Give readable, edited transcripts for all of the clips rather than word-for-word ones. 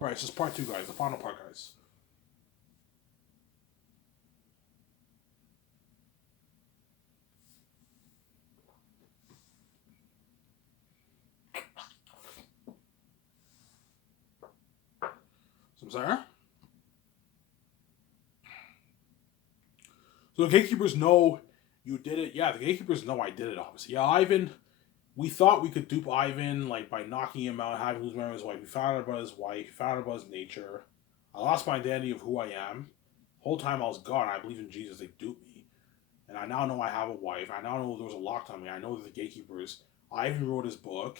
Alright, this is part two, guys. The final part, guys. Samsara? So the gatekeepers know you did it. Yeah, the gatekeepers know I did it, obviously. Yeah, Ivan, we thought we could dupe Ivan, like, by knocking him out, having him lose memory of his wife. We found out about his wife. We found out about his nature. I lost my identity of who I am. The whole time I was gone, I believe in Jesus. They duped me. And I now know I have a wife. I now know there was a lock on me. I know that the gatekeepers. Ivan wrote his book.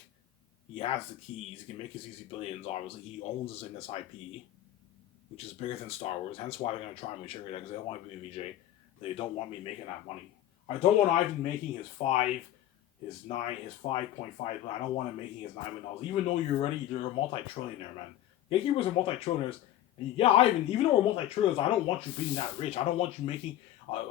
He has the keys. He can make his easy billions, obviously. He owns his in this IP, which is bigger than Star Wars. Hence why they're going to try and make sure that because they don't want to be a VJ. They don't want me making that money. I don't want Ivan making his 5.5. I don't want him making his $9 million. Even though you're a multi-trillionaire, man. Gatekeepers are multi-trillionaires. And yeah, Ivan, even though we're multi-trillionaires, I don't want you being that rich. I don't want you making.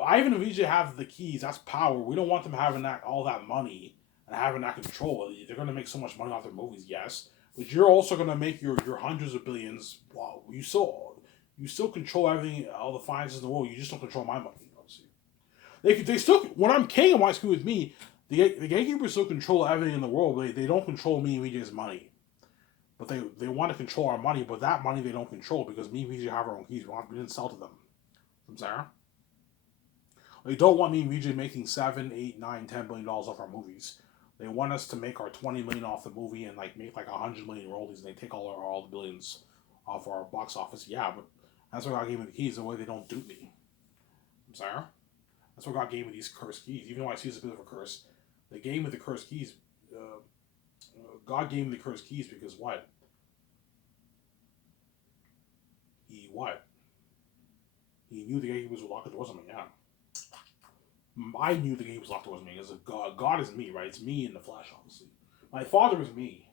Ivan and VJ have the keys. That's power. We don't want them having all that money and having that control. They're going to make so much money off their movies, yes. But you're also going to make your hundreds of billions. Wow, you still control everything, all the finances in the world. You just don't control my money, obviously. They still, when I'm king and White Screw with me, the gatekeepers still control everything in the world. But they don't control me and VJ's money. But they want to control our money, but that money they don't control because me and VJ have our own keys. We didn't sell to them. I'm sorry. They don't want me and VJ making $7, $8, $9, $10 billion off our movies. They want us to make our $20 million off the movie and make $100 million royalties, and they take all the billions off our box office. Yeah, but that's why God gave me the keys. The way they don't dupe me. I'm sorry. That's why God gave me these cursed keys. Even though I see it's a bit of a curse, they gave me the cursed keys. God gave me the cursed keys because what? He what? He knew the gatekeepers would lock the doors on me. Yeah. I knew the game was locked towards me because God is me, right? It's me in the flesh, obviously. My father is me.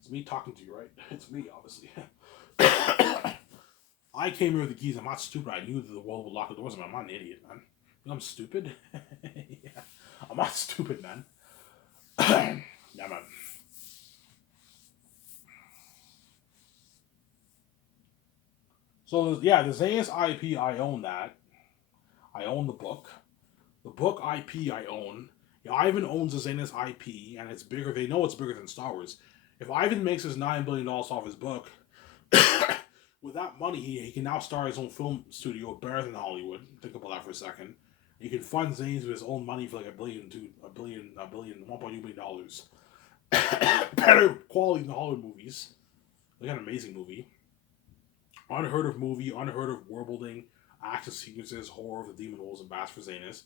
It's me talking to you, right? It's me, obviously. I came here with the keys. I'm not stupid. I knew that the world would lock the doors on me. I'm not an idiot, man. You know I'm stupid? Yeah. I'm not stupid, man. Yeah, man. So, yeah, the Zayas IP, I own that. I own the book. The book IP I own. Yeah, Ivan owns the Xenos IP, and it's bigger. They know it's bigger than Star Wars. If Ivan makes his $9 billion off his book, with that money, he can now start his own film studio better than Hollywood. Think about that for a second. He can fund Zanes with his own money for like $1.2 billion. Better quality than Hollywood movies. Like an amazing movie. Unheard of movie, unheard of world building, action sequences, horror of the demon wolves and bats for Zanus.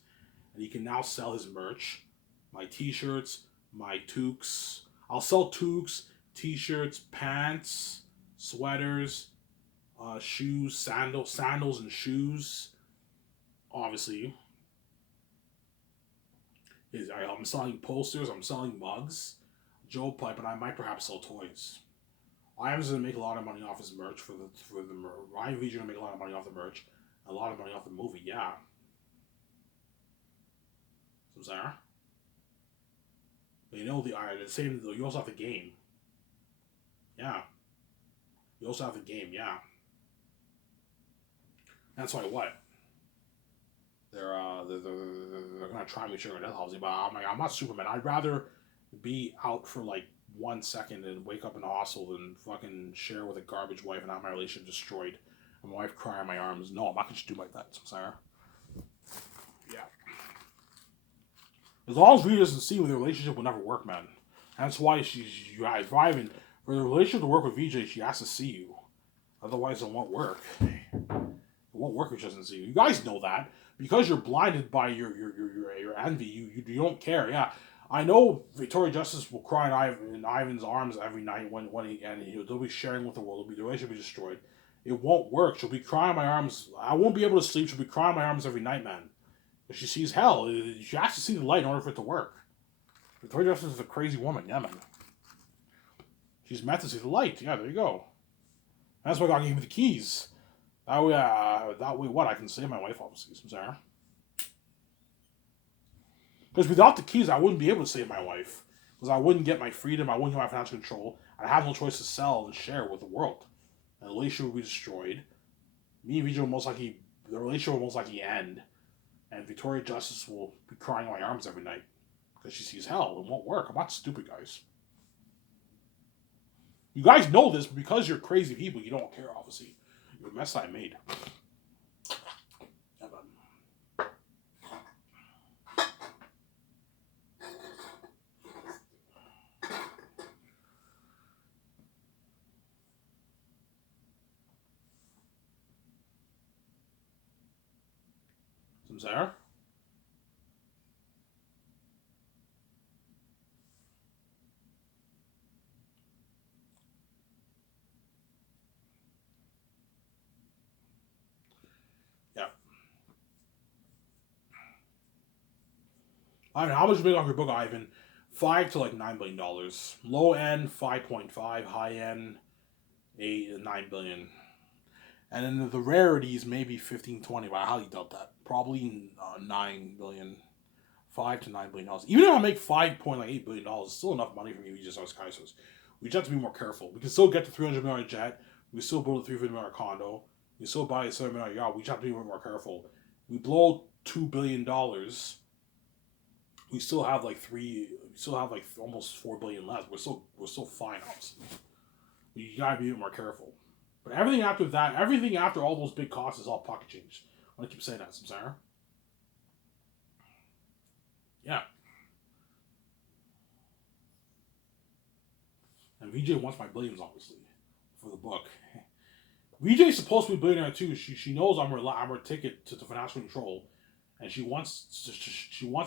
And he can now sell his merch, my t-shirts, my toques. I'll sell toques, t-shirts, pants, sweaters, shoes, sandals and shoes. Obviously, I'm selling posters. I'm selling mugs, Joe Pipe, and I might perhaps sell toys. Ivan's gonna make a lot of money off his merch for the Ryan V's gonna make a lot of money off the merch, a lot of money off the movie. Yeah, so Sarah. But you know the same. You also have the game. Yeah, you also have the game. Yeah, that's why what they're gonna try me sugar death obviously. But I'm not Superman. I'd rather be out for like 1 second and wake up in the hospital than fucking share with a garbage wife and have my relationship destroyed and my wife cry in my arms. No, I'm not gonna just do like that. So Sarah. Yeah. As long as Rita doesn't see me, the relationship will never work, man. That's why she's driving. For the relationship to work with VJ, she has to see you. Otherwise, it won't work. It won't work if she doesn't see you. You guys know that because you're blinded by your envy. You don't care. Yeah, I know Victoria Justice will cry in Ivan's arms every night they'll be sharing with the world. The relationship will be destroyed. It won't work. She'll be crying in my arms. I won't be able to sleep. She'll be crying in my arms every night, man. If she sees hell, she has to see the light in order for it to work. Victoria Justice is a crazy woman, yeah, man. She's meant to see the light. Yeah, there you go. That's why God gave me the keys. That way, what I can save my wife, obviously, Sarah. Because without the keys, I wouldn't be able to save my wife. Because I wouldn't get my freedom. I wouldn't get my financial control. I'd have no choice to sell and share with the world. and the relationship will be destroyed. Me and Vijay will most likely, the relationship will most likely end, and Victoria Justice will be crying in my arms every night because she sees hell. It won't work. I'm not stupid, guys. You guys know this, but because you're crazy people, you don't care, obviously. You're a mess I made. Some Sarah? Yeah. I don't know, how much you make off your book, Ivan? $5 to like $9 billion. Low end 5.5, high end 9 billion. And then the rarities maybe 15, 20, but I highly doubt that. Probably 9 billion, $5 to $9 billion. Even if I make $5.8 billion, it's still enough money for me to just ask Kaisers. We just have to be more careful. We can still get the $300 million jet. We still build a $350 million condo. We still buy a $7 million yacht. We just have to be more careful. We blow $2 billion. We still have like almost $4 billion left. We're still fine, obviously. You gotta be a bit more careful. But everything after that, everything after all those big costs is all pocket change. I want to keep saying that, Samsara. Yeah. And VJ wants my billions, obviously, for the book. VJ's supposed to be a billionaire too. She knows I'm her ticket to financial control, and she wants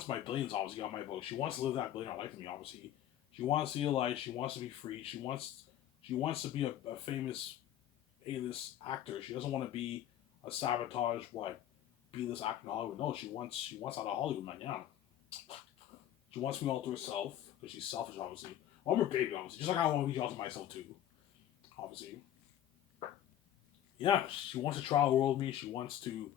my billions, obviously, on my book. She wants to live that billionaire life with me, obviously. She wants to see a life. She wants to be free. She wants to be a famous A-list actor. She doesn't want to be a sabotage B-list actor in Hollywood. No, she wants out of Hollywood, man. Yeah. She wants me all to herself because she's selfish, obviously. Well, I'm her baby, obviously. Just like I want to be all to myself too, obviously. Yeah, she wants to travel the world with me. She wants to,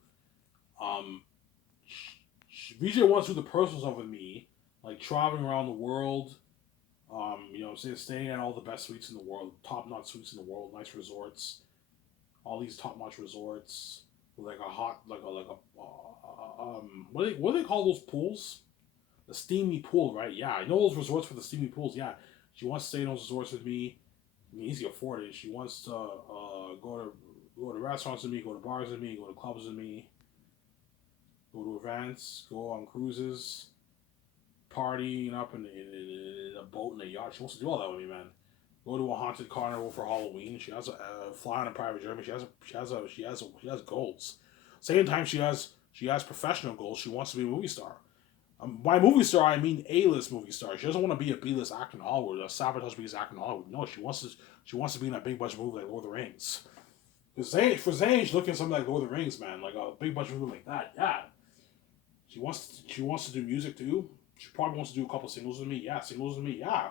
VJ wants to do the personal stuff with me, like traveling around the world. Staying at all the best suites in the world, top-notch suites in the world, nice resorts, all these top-notch resorts with like a hot, what do they call those pools? The steamy pool, right? Yeah, I know those resorts for the steamy pools. Yeah, she wants to stay in those resorts with me. I mean, easy to afford it. She wants to go to restaurants with me, go to bars with me, go to clubs with me, go to events, go on cruises, partying up in a boat and a yacht. She wants to do all that with me, man. Go to a haunted carnival for Halloween. She has a fly on a private jet. She has goals. Same time she has professional goals. She wants to be a movie star. By movie star, I mean A-list movie star. She doesn't want to be a B-list actor in Hollywood, a sabotage B-list actor in Hollywood. No, she wants to be in a big budget movie like Lord of the Rings. Because for Zayn, she's looking at something like Lord of the Rings, man, like a big budget movie like that. Yeah, she wants to do music too. She probably wants to do a couple singles with me. Yeah, singles with me. Yeah,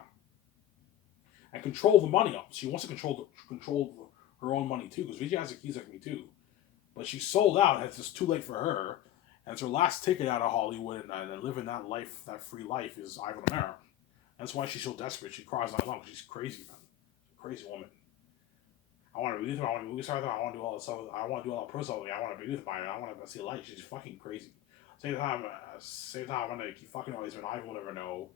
and control the money. She wants to control her own money too. Because Vijay has the keys like me too, but she's sold out. It's just too late for her. And it's her last ticket out of Hollywood and living that life, that free life, is Ivan Amara. That's why she's so desperate. She cries out loud because she's crazy, man. She's a crazy woman. I want to be with her. I want to movie star with her. I want to do all this stuff. I want to do all that personal with me. I want to be with her. I want to see life. She's fucking crazy. Same time, I want to keep fucking all these men. Ivan will never know.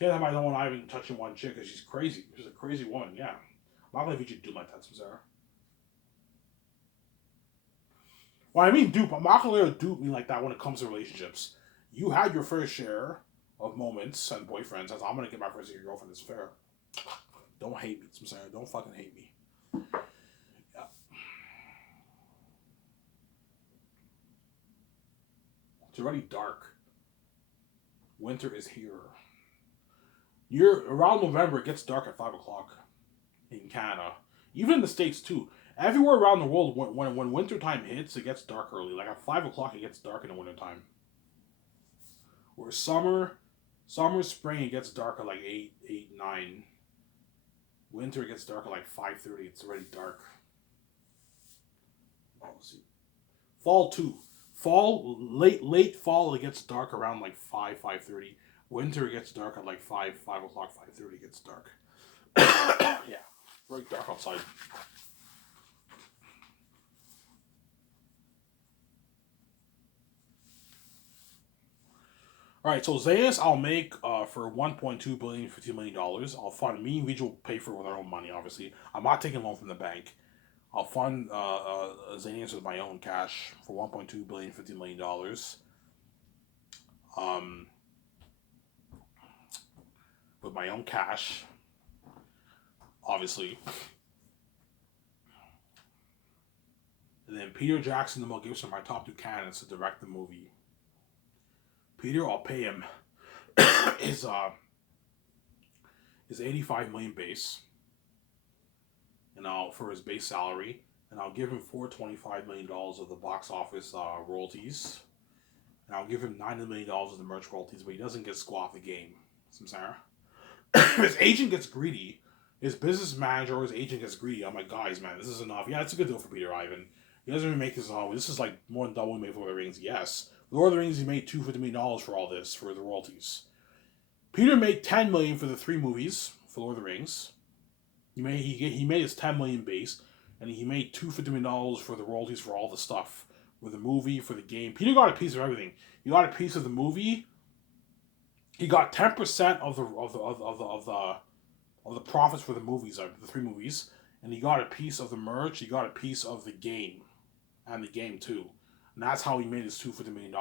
Same time, I don't want Ivan touching one chick because she's crazy. She's a crazy woman. Yeah, I'm not gonna let you do like that, Sarah. Well, I mean, dupe. I'm not gonna let her dupe me like that when it comes to relationships. You had your fair share of moments and boyfriends. As I'm gonna get my first year girlfriend. It's fair. Don't hate me, Sarah. Don't fucking hate me. Yeah. It's already dark. Winter is here. Around November, it gets dark at 5 o'clock in Canada. Even in the States too. Everywhere around the world, when winter time hits, it gets dark early. Like at 5 o'clock, it gets dark in the winter time. Where summer, spring, it gets dark at like 8, 9. Winter, it gets dark at like 5:30. It's already dark. Oh, let's see. Fall too. Late fall, it gets dark around like 5:30. Winter, it gets dark at like 5 o'clock, 5:30. It gets dark. Yeah, very dark outside. All right, so Zayas I'll make for 1.2 billion, $50 million. I'll fund me and Vijay will pay for it with our own money. Obviously, I'm not taking a loan from the bank. I'll fund Zayas with my own cash for 1.2 billion, $50 million. Um, with my own cash, obviously. And then Peter Jackson and Mel Gibson are my top two candidates to direct the movie. Peter, I'll pay him his 85 million base, and I'll for his base salary, and I'll give him $425 million of the box office royalties, and I'll give him $90 million of the merch royalties, but he doesn't get squat the game. Some Sarah. His agent gets greedy. His business manager or his agent gets greedy. I'm like, guys, man, this is enough. Yeah, it's a good deal for Peter Ivan. He doesn't even make this all. This is like more than double he made for Lord of the Rings. Yes, Lord of the Rings, he made $250 million for all this for the royalties. Peter made $10 million for the 3 movies for Lord of the Rings. He made his $10 million base, and he made $250 million for the royalties for all the stuff, for the movie, for the game. Peter got a piece of everything. He got a piece of the movie. He got 10% of the profits for the movies, the 3 movies, and he got a piece of the merch. He got a piece of the game, and the game too, and that's how he made his $250 million.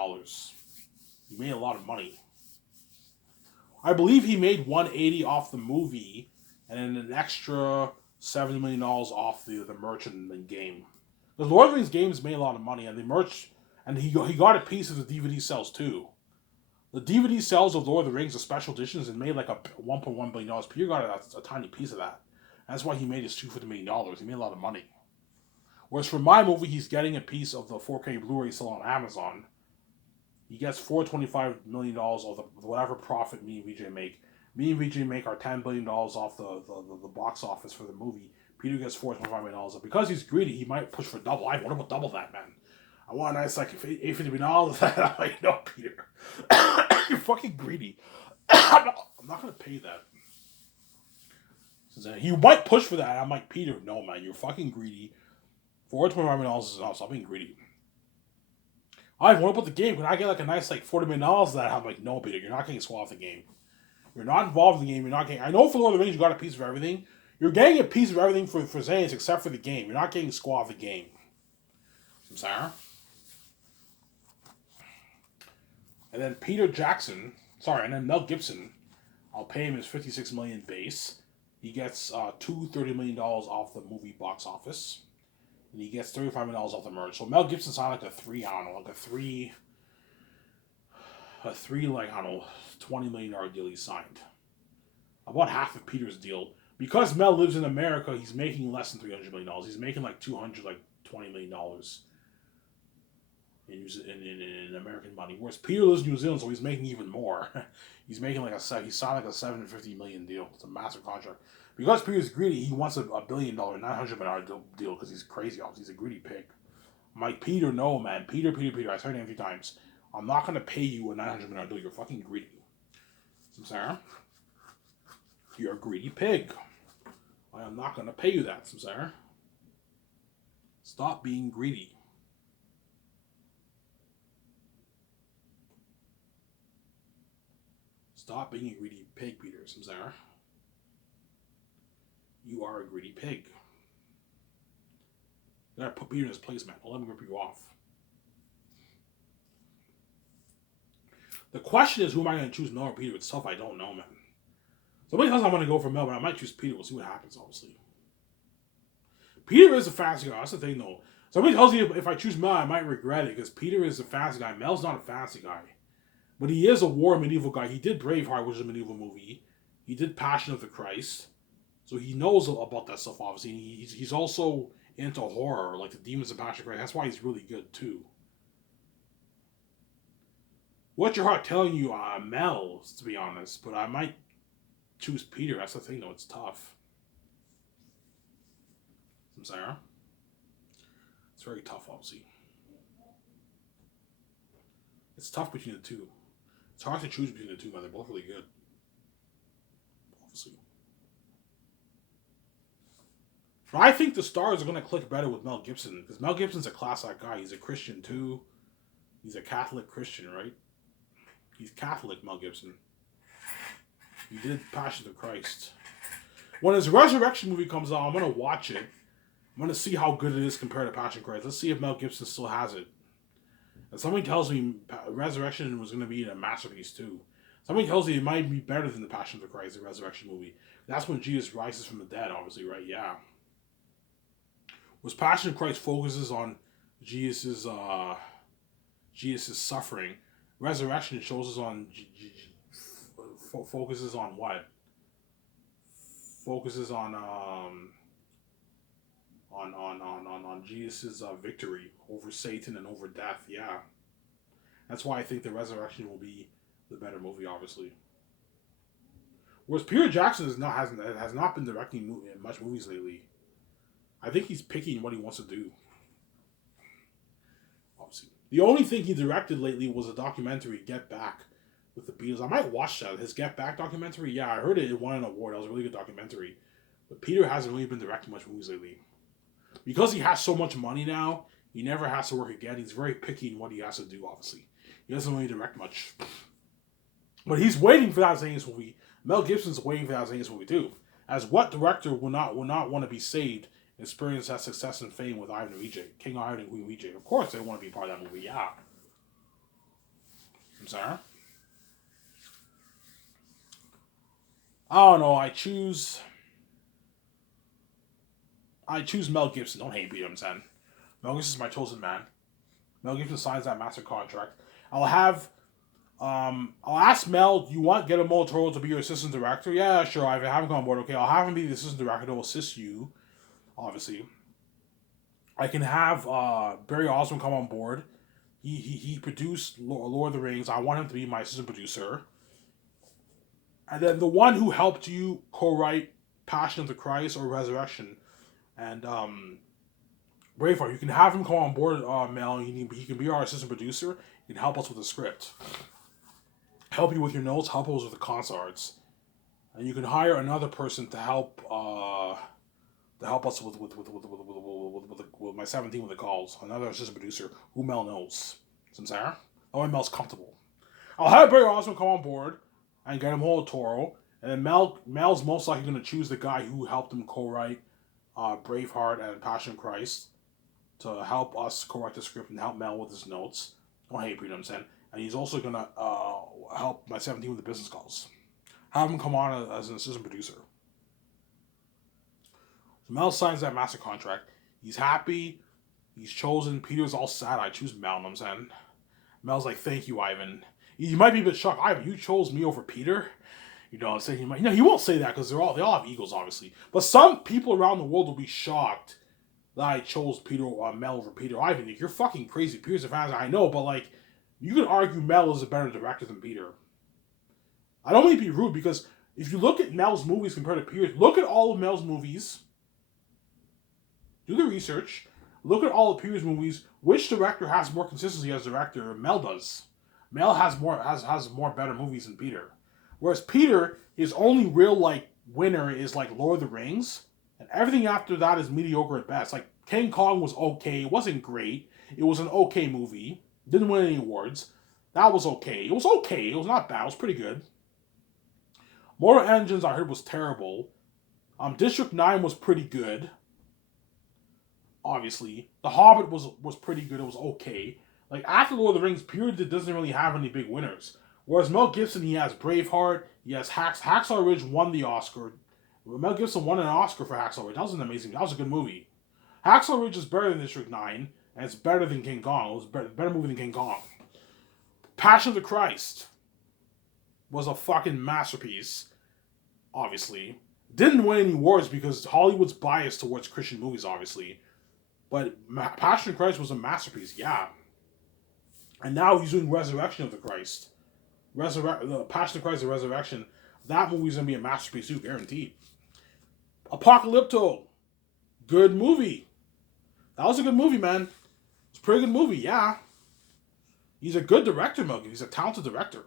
He made a lot of money. I believe he made 180 off the movie, and then an extra $70 million off the merch and the game. The Lord of the Rings games made a lot of money, and the merch, and he got a piece of the DVD sales too. The DVD sales of Lord of the Rings, the special editions, and made like a $1.1 billion. Peter got a tiny piece of that. That's why he made his $250 million. He made a lot of money. Whereas for my movie, he's getting a piece of the 4K Blu-ray still on Amazon. He gets $425 million of the whatever profit me and VJ make. Me and VJ make our $10 billion off the box office for the movie. Peter gets $425 million. Because he's greedy, he might push for double. I want about double that, man. I want a nice like $850 million of that. I'm like, no, Peter. You're fucking greedy. I'm not going to pay that. He might push for that. I'm like, Peter, no, man. You're fucking greedy. $425 million is enough. Stop being greedy. What about the game? Can I get like a nice like $40 million of that? I'm like, no, Peter, you're not getting squat off the game. You're not involved in the game. You're not getting. I know for Lord of the Rings, you got a piece of everything. You're getting a piece of everything for Zayas except for the game. You're not getting squat off the game. I'm sorry. And then Peter Jackson, and then Mel Gibson, I'll pay him his $56 million base. He gets $230 million off the movie box office. And he gets $35 million off the merch. So Mel Gibson's on like a $20 million deal he signed. About half of Peter's deal. Because Mel lives in America, he's making less than $300 million. He's making like $20 million in American money. Whereas Peter lives in New Zealand, so he's making even more. He's making he signed like a $750 million deal. It's a massive contract. Because Peter's greedy, he wants a $1 billion, $900 million deal because he's crazy. He's a greedy pig. I'm like, Peter, no, man. Peter. I said it a few times. I'm not going to pay you a $900 million deal. You're fucking greedy. Samsara, you're a greedy pig. I am not going to pay you that, Samsara. Stop being greedy. Stop being a greedy pig, Peter, Samsara. You are a greedy pig. You gotta put Peter in his place, man. Don't let him rip you off. The question is, who am I going to choose, Mel or Peter? It's tough. I don't know, man. Somebody else I'm going to go for Mel, but I might choose Peter. We'll see what happens, obviously. Peter is a fast guy. That's the thing, though. Somebody tells you if I choose Mel, I might regret it because Peter is a fast guy. Mel's not a fast guy. But he is a war medieval guy. He did Braveheart, which is a medieval movie. He did Passion of the Christ. So he knows about that stuff, obviously. He's also into horror, like the Demons of Passion of Christ. That's why he's really good, too. What's your heart telling you? Mel, to be honest. But I might choose Peter. That's the thing, though. It's tough. Sarah. It's very tough, obviously. It's tough between the two. It's hard to choose between the two, man. They're both really good. Obviously. But I think the stars are going to click better with Mel Gibson because Mel Gibson's a class-act guy. He's a Christian, too. He's a Catholic Christian, right? He's Catholic, Mel Gibson. He did Passion of Christ. When his Resurrection movie comes out, I'm gonna watch it. I'm gonna see how good it is compared to Passion of Christ. Let's see if Mel Gibson still has it. And somebody tells me Resurrection was gonna be a masterpiece too. Somebody tells me it might be better than the Passion of the Christ, the Resurrection movie. That's when Jesus rises from the dead, obviously, right? Yeah. Was Passion of Christ focuses on Jesus' suffering. Resurrection shows us on focuses on what? Focuses on Jesus' victory over Satan and over death. Yeah, that's why I think the Resurrection will be the better movie, obviously. Whereas Peter Jackson has not been directing much movies lately. I think he's picking what he wants to do. Obviously, the only thing he directed lately was a documentary, Get Back, with the Beatles. I might watch that. His Get Back documentary. Yeah, I heard it won an award. That was a really good documentary. But Peter hasn't really been directing much movies lately. Because he has so much money now, he never has to work again. He's very picky in what he has to do, obviously. He doesn't really direct much. But he's waiting for that Zangief movie. Mel Gibson's waiting for that Zangief movie too. As what director will not want to be saved and experience that success and fame with Ivan and Vijay? King Ivan and Queen Vijay. Of course they want to be part of that movie, yeah. I'm sorry? I don't know, I choose Mel Gibson. Don't hate me, I'm saying. Mel Gibson's my chosen man. Mel Gibson signs that master contract. I'll ask Mel, do you want Guillermo del Toro to be your assistant director? Yeah, sure, I haven't gone on board. Okay, I'll have him be the assistant director to assist you, obviously. I can have Barry Osmond come on board. He produced Lord of the Rings. I want him to be my assistant producer. And then the one who helped you co-write Passion of the Christ or Resurrection and Braveheart, you can have him come on board, Mel. He can be our assistant producer. He can help us with the script. Help you with your notes, help us with the concerts. And you can hire another person to help us with my 17 with the calls. Another assistant producer who Mel knows. Sincere? That way Mel's comfortable. I'll have Barry Osmond come on board and get him hold of Toro. And then Mel's most likely going to choose the guy who helped him co-write Braveheart and Passion of Christ to help us co-write the script and help Mel with his notes. Don't hate me, you know what I'm saying? And he's also going to help my 17 with the business calls. Have him come on as an assistant producer. So Mel signs that master contract. He's happy. He's chosen. Peter's all sad. I choose Mel, you know what I'm saying? Mel's like, thank you, Ivan. He might be a bit shocked. Ivan, you chose me over Peter? You know what I'm saying? He won't say that because they all have egos, obviously. But some people around the world will be shocked that I chose Mel over Peter. Ivan, you're fucking crazy. Peter's a fan. I know, but like, you can argue Mel is a better director than Peter. I don't mean to be rude because if you look at Mel's movies compared to Peter's, look at all of Mel's movies. Do the research. Look at all of Peter's movies. Which director has more consistency as director? Mel does. Mel has more better movies than Peter. Whereas Peter, his only real like winner is like Lord of the Rings, and everything after that is mediocre at best. Like King Kong was okay. It wasn't great. It was an okay movie. Didn't win any awards. That was okay. It was okay. It was not bad. It was pretty good. Mortal Engines I heard was terrible. District 9 was pretty good. Obviously. The Hobbit was pretty good. It was okay. Like after Lord of the Rings, Peter doesn't really have any big winners. Whereas Mel Gibson, he has Braveheart, he has Hacksaw Ridge won the Oscar. Mel Gibson won an Oscar for Hacksaw Ridge. That was a good movie. Hacksaw Ridge is better than District 9, and it's better than King Kong. It was a better movie than King Kong. Passion of the Christ was a fucking masterpiece, obviously. Didn't win any awards because Hollywood's biased towards Christian movies, obviously. But Passion of the Christ was a masterpiece, yeah. And now he's doing Resurrection of the Christ. The Passion of Christ and Resurrection. That movie's going to be a masterpiece too, guaranteed. Apocalypto. Good movie. That was a good movie, man. It's a pretty good movie, yeah. He's a good director, Mel Gibson. He's a talented director.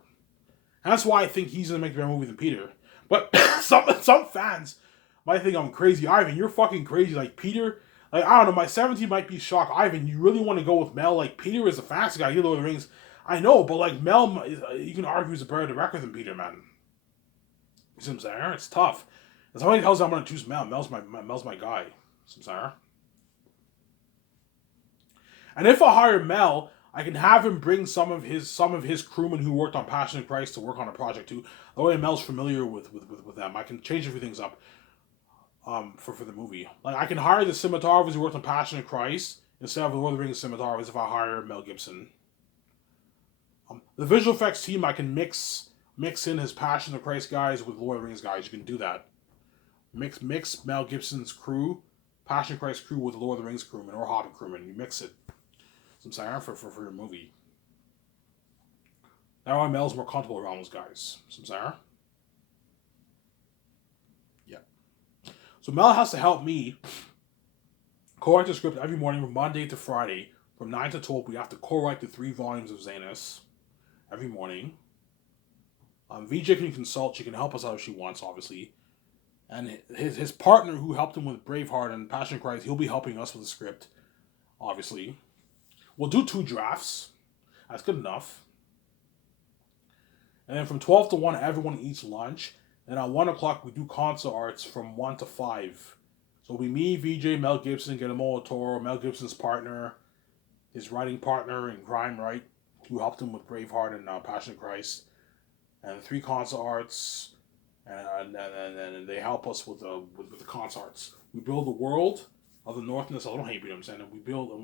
And that's why I think he's going to make a better movie than Peter. But some fans might think I'm crazy. Ivan, you're fucking crazy. Like, Peter, like, I don't know, my 17 might be shocked. Ivan, you really want to go with Mel? Like, Peter is a fast guy. You know the Rings. I know, but like Mel, you can argue he's a better director than Peter, man. You see what I'm saying? It's tough. If somebody tells me I'm gonna choose Mel, Mel's my guy. You see what I'm saying? And if I hire Mel, I can have him bring some of his crewmen who worked on Passion of Christ to work on a project too. The way Mel's familiar with them, I can change a few things up for the movie. Like I can hire the cinematographers who worked on Passion of Christ instead of the Lord of the Rings cinematographers if I hire Mel Gibson. The visual effects team I can mix in his Passion of Christ guys with Lord of the Rings guys. You can do that. Mix Mel Gibson's crew, Passion of Christ crew with the Lord of the Rings crewman or Hobbit crewman. You mix it. Some siren for your movie. That way Mel's more comfortable around those guys. Some siren. Yeah. So Mel has to help me co-write the script every morning from Monday to Friday. From 9 to 12, we have to co-write the 3 volumes of Zanus every morning. VJ can consult. She can help us out if she wants, obviously. And his partner who helped him with Braveheart and Passion of Christ, he'll be helping us with the script, obviously. We'll do 2 drafts. That's good enough. And then from 12 to 1, everyone eats lunch. And at 1 o'clock, we do concept arts from 1 to 5. So it'll be me, VJ, Mel Gibson, Guillermo del Toro, Mel Gibson's partner, his writing partner in crime, right? Who helped him with Braveheart and Passion of Christ. And 3 concept arts. And they help us with the concept arts. We build the world of the Northness. I don't hate what I'm saying. We build and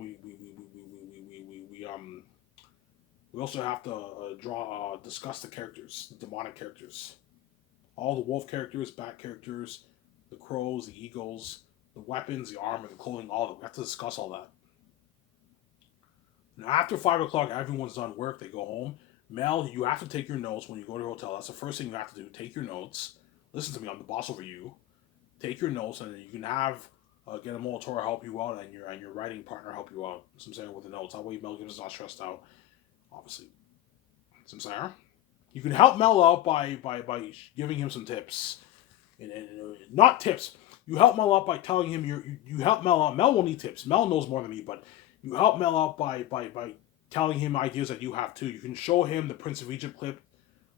we also have to discuss the characters, the demonic characters, all the wolf characters, bat characters, the crows, the eagles, the weapons, the armor, the clothing, all of it. We have to discuss all that. And after 5 o'clock, everyone's done work. They go home. Mel, you have to take your notes when you go to your hotel. That's the first thing you have to do. Take your notes. Listen to me. I'm the boss over you. Take your notes, and you can have get a Molitor help you out, and your writing partner help you out. So I'm saying with the notes. That way Mel Gibson's not stressed out. Obviously. So I'm saying you can help Mel out by giving him some tips, and not tips. You help Mel out by telling him you help Mel out. Mel will need tips. Mel knows more than me, but you help Mel out by telling him ideas that you have too. You can show him the Prince of Egypt clip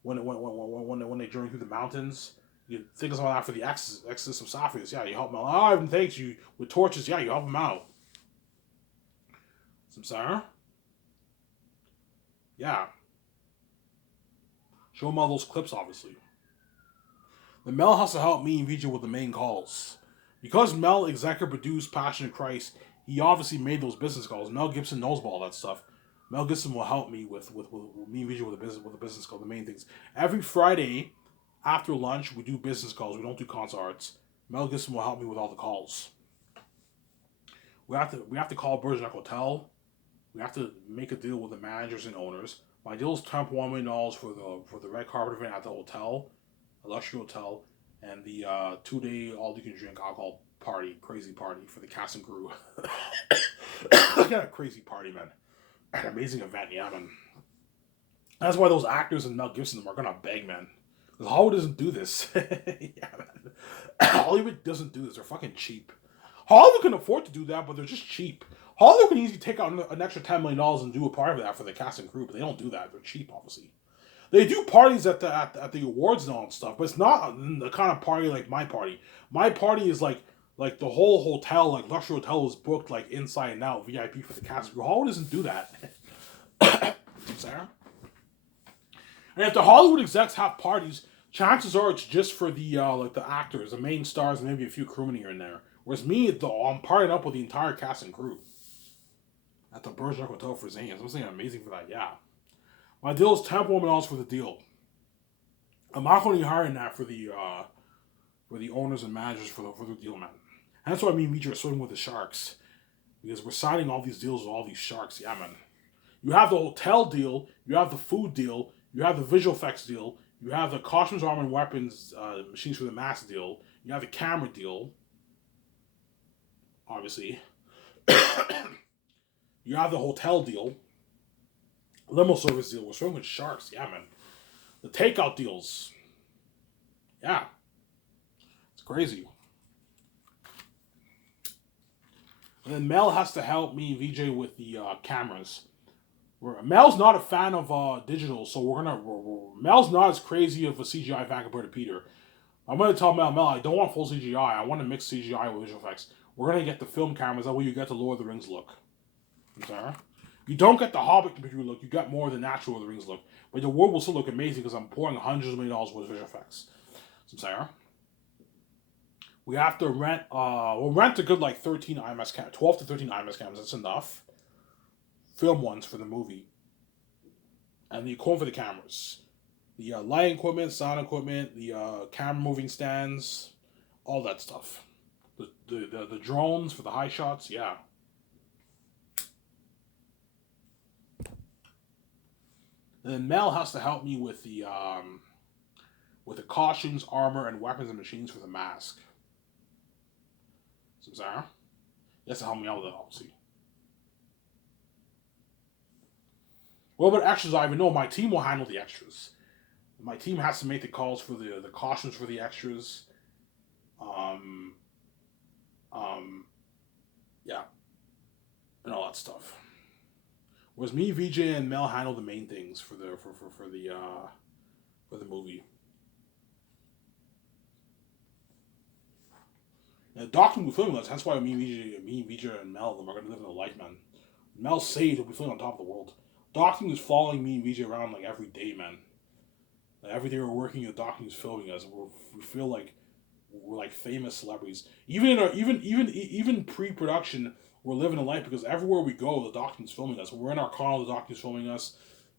when they journey through the mountains. You think of something after the Exodus of Sapphius. Yeah, you help him out. Oh, Ivan thanks you with torches. Yeah, you help him out. Some Sarah? Yeah. Show him all those clips, obviously. The Mel has to help me and VJ with the main calls. Because Mel executive produced Passion of Christ, he obviously made those business calls. Mel Gibson knows about all that stuff. Mel Gibson will help me with me and VJ with the business call, the main things. Every Friday after lunch, we do business calls. We don't do concept arts. Mel Gibson will help me with all the calls. We have to call Bergerac Hotel. We have to make a deal with the managers and owners. My deal is $1 million for the red carpet event at the hotel, a luxury hotel, and the 2-day all-you-can-drink alcohol party, crazy party for the cast and crew. I got a crazy party, man. An amazing event, yeah, man. That's why those actors and Mel Gibson are gonna beg, man. Because Hollywood doesn't do this. Yeah, man. Hollywood doesn't do this. They're fucking cheap. Hollywood can afford to do that, but they're just cheap. Hollywood can easily take out an extra $10 million and do a party of that for the cast and crew, but they don't do that. They're cheap, obviously. They do parties at the awards and all and stuff, but it's not the kind of party like my party. My party is like the whole hotel, like luxury hotel, is booked like inside and out, VIP for the cast and crew. Hollywood doesn't do that. Sarah? And if the Hollywood execs have parties, chances are it's just for the like the actors, the main stars, and maybe a few crewmen here and there. Whereas me, I'm partying up with the entire cast and crew at the Bergerac Hotel for Zane. I'm saying amazing for that, yeah. My deal is $10 million for the deal. I'm not going to be hiring that for the owners and managers for the deal, man. And that's why me and Mitra are swimming with the sharks, because we're signing all these deals with all these sharks, yeah, man. You have the hotel deal, you have the food deal, you have the visual effects deal, you have the costumes, armor, and weapons, machines for the mask deal, you have the camera deal, obviously. You have the hotel deal, limo service deal. We're swimming with sharks, yeah, man. The takeout deals, yeah, it's crazy. And then Mel has to help me and VJ with the cameras. Mel's not a fan of digital, so Mel's not as crazy of a CGI fan compared to Peter. I'm gonna tell Mel, I don't want full CGI. I want to mix CGI with visual effects. We're gonna get the film cameras. That way you get the Lord of the Rings look. Okay? You don't get the Hobbit computer look. You get more of the natural Lord of the Rings look. But the world will still look amazing because I'm pouring hundreds of $1 millions worth of visual effects. So Sarah, we have to rent. We'll rent a good like 13 IMAX cam, 12 to 13 IMAX cameras. That's enough. Film ones for the movie, and the equipment for the cameras, the lighting equipment, sound equipment, the camera moving stands, all that stuff. The drones for the high shots, yeah. And then Mel has to help me with the costumes, armor, and weapons and machines for the mask. So Sarah, he has to help me out with that, obviously. What about extras? I even know my team will handle the extras. My team has to make the calls for the costumes for the extras. Yeah, and all that stuff. Whereas me, VJ, and Mel handle the main things for the movie. And the document we're filming us. That's why me, VJ, and Mel are going to live in the life, man. Mel saved will be filming on top of the world. Docking is following me and VJ around like every day, man. Like, every day we're working, the Docking is filming us. We feel like we're like famous celebrities. Even in our even pre-production, we're living a life because everywhere we go, the Docking's filming us. When we're in our car, the Docking's filming us.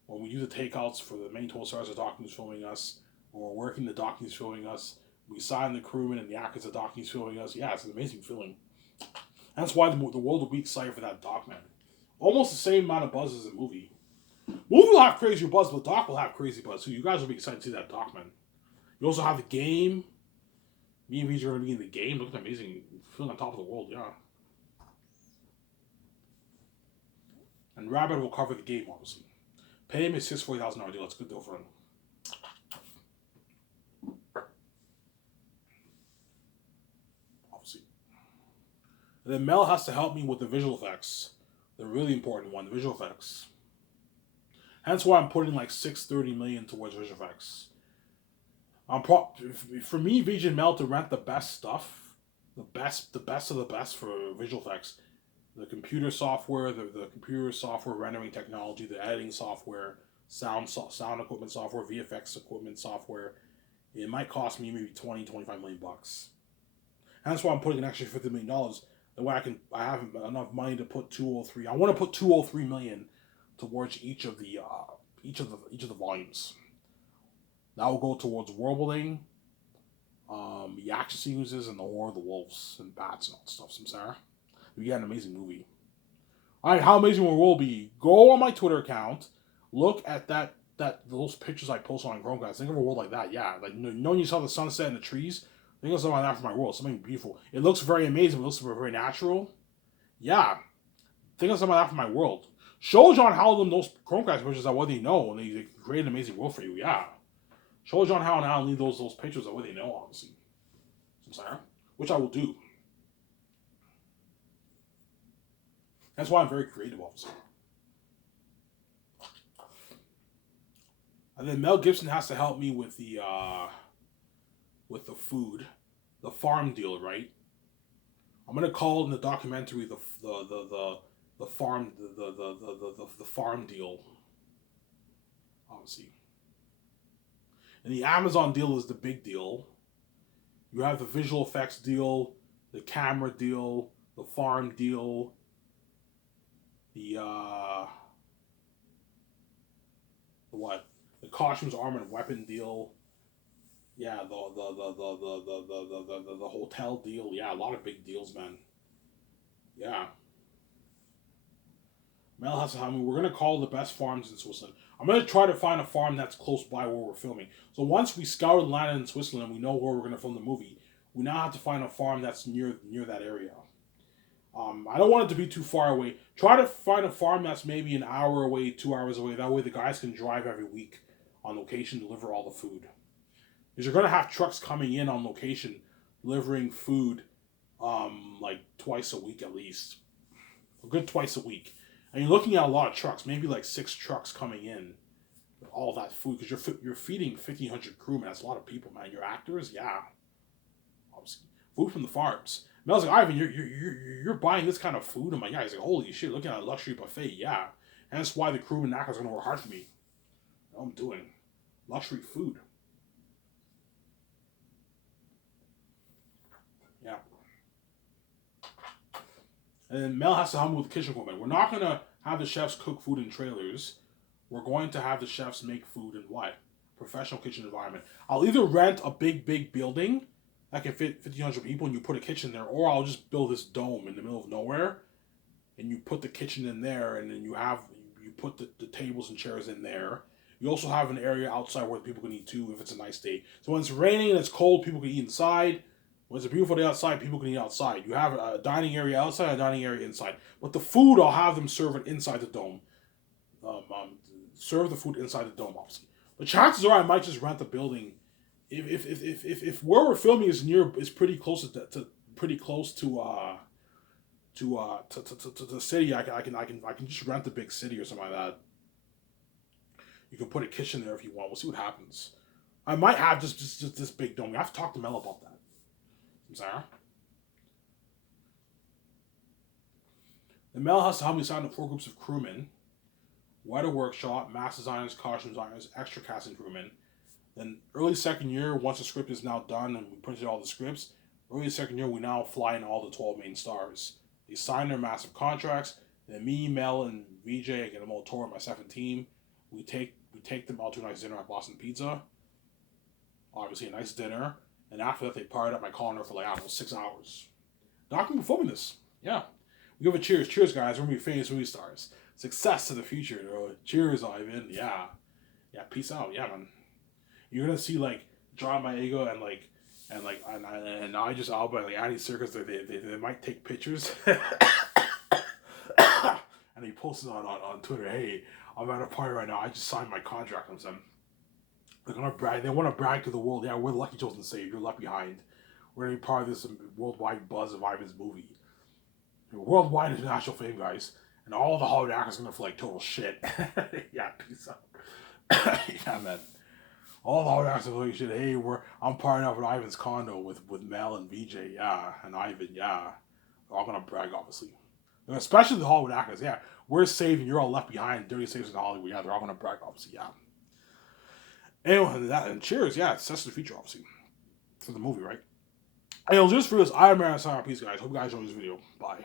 When we do the takeouts for the main toll stars, the Docking's filming us. When we're working, the Docking's filming us. We sign the crewman and the actors, the Docking's filming us. Yeah, it's an amazing feeling. That's why the world will be excited for that doc, man. Almost the same amount of buzz as the movie. Movie will have crazy buzz, but doc will have crazy buzz. So you guys will be excited to see that doc, man. You also have the game. Me and VJ are going to be in the game. Looking amazing. Feeling on top of the world, yeah. And Rabbit will cover the game, obviously. Pay him his $40,000 deal. That's a good deal for him. Obviously. And then Mel has to help me with the visual effects. The really important one, the visual effects. Hence why I'm putting like $630 million towards visual effects. For me, VJ and Mel to rent the best stuff, the best of the best for visual effects. The computer software, the computer software rendering technology, the editing software, sound equipment software, VFX equipment software. It might cost me maybe $20-25 million bucks. And that's why I'm putting an extra $50 million. That way I have enough money to put 203. I want to put 203 million towards each of the volumes. That will go towards world building, the action sequences, and the War of the Wolves and bats and all that stuff. So Sarah, we got an amazing movie. All right, how amazing will it be? Go on my Twitter account, look at those pictures I post on Chromecast. Think of a world like that. Yeah, like knowing you saw the sunset and the trees. Think of something like that for my world. Something beautiful. It looks very amazing. It looks very natural. Yeah, think of something like that for my world. Show John Howland those Chromecast pictures that what they know, and they create an amazing world for you. Yeah. Show John Howland and Alan Lee those pictures of what they know, obviously. Sarah, which I will do. That's why I'm very creative, obviously. And then Mel Gibson has to help me with the food, the farm deal, right? I'm gonna call in the documentary the farm the farm deal, obviously. And the Amazon deal is the big deal. You have the visual effects deal, the camera deal, the farm deal, the what? The costumes, armor, and weapon deal. Yeah, the hotel deal. Yeah, a lot of big deals, man. Yeah. Mel has to help me. We're gonna call the best farms in Switzerland. I'm gonna try to find a farm that's close by where we're filming. So once we scoured the land in Switzerland and we know where we're gonna film the movie, we now have to find a farm that's near that area. I don't want it to be too far away. Try to find a farm that's maybe an hour away, 2 hours away. That way the guys can drive every week on location, deliver all the food. Because you're gonna have trucks coming in on location, delivering food, like twice a week at least. A good twice a week. And you're looking at a lot of trucks, maybe like 6 trucks coming in with all that food because you're feeding 1,500 crewmen. That's a lot of people, man. Your actors, yeah, obviously food from the farms. Mel's like, Ivan, you're buying this kind of food. I'm like, yeah. He's like, holy shit, looking at a luxury buffet, yeah. And that's why the crewmen and actors are gonna work hard for me. I'm doing luxury food. Yeah. And then Mel has to help me with the kitchen equipment. We're not gonna have the chefs cook food in trailers. We're going to have the chefs make food in what? Professional kitchen environment. I'll either rent a big building that can fit 1,500 people and you put a kitchen there, or I'll just build this dome in the middle of nowhere and you put the kitchen in there, and then you put the tables and chairs in there. You also have an area outside where people can eat too if it's a nice day. So when it's raining and it's cold, people can eat inside. When it's a beautiful day outside, people can eat outside. You have a dining area outside, a dining area inside. But the food, I'll have them serve it inside the dome. Um, um, Serve the food inside the dome, obviously. But chances are I might just rent the building. If where we're filming is pretty close to the city, I can just rent the big city or something like that. You can put a kitchen there if you want. We'll see what happens. I might have just this big dome. I have to talk to Mel about that. I'm sorry. The Mel has to help me sign up 4 groups of crewmen. Wider workshop, mass designers, costume designers, extra casting crewmen. Then early second year, once the script is now done and we printed all the scripts, early second year we now fly in all the 12 main stars. They sign their massive contracts. Then me, Mel, and VJ get them all tour my 7th team. We take them out to a nice dinner at Boston Pizza. Obviously a nice dinner. And after that they party at my corner for like, I don't know, 6 hours. Not gonna be filming this. Yeah. We give a cheers. Cheers, guys. We're gonna be famous movie stars. Success to the future. Cheers, Ivan. Yeah. Yeah, peace out. Yeah, man. You're gonna see like John Maego and Idris Elba and like Andy Serkis. They might take pictures, and he posted on Twitter. Hey, I'm at a party right now. I just signed my contract with them. They're gonna brag. They want to brag to the world. Yeah, we're lucky chosen to save. You're left behind. We're gonna be part of this worldwide buzz of Ivan's movie. Worldwide international fame, guys. And all the Hollywood actors are gonna feel like total shit. Yeah, peace out. Yeah, man. All the Hollywood actors are like shit. Hey, I'm partying up at Ivan's condo with Mel and VJ. Yeah, and Ivan. Yeah, they're all gonna brag, obviously. And especially the Hollywood actors. Yeah, we're saving. You're all left behind. Dirty saves in Hollywood. Yeah, they're all gonna brag, obviously. Yeah. Anyway, and cheers. Yeah, it's just the future, obviously, for the movie, right? Anyway, just for this, I'm Aaron. Sign out. Peace, guys. Hope you guys enjoyed this video. Bye.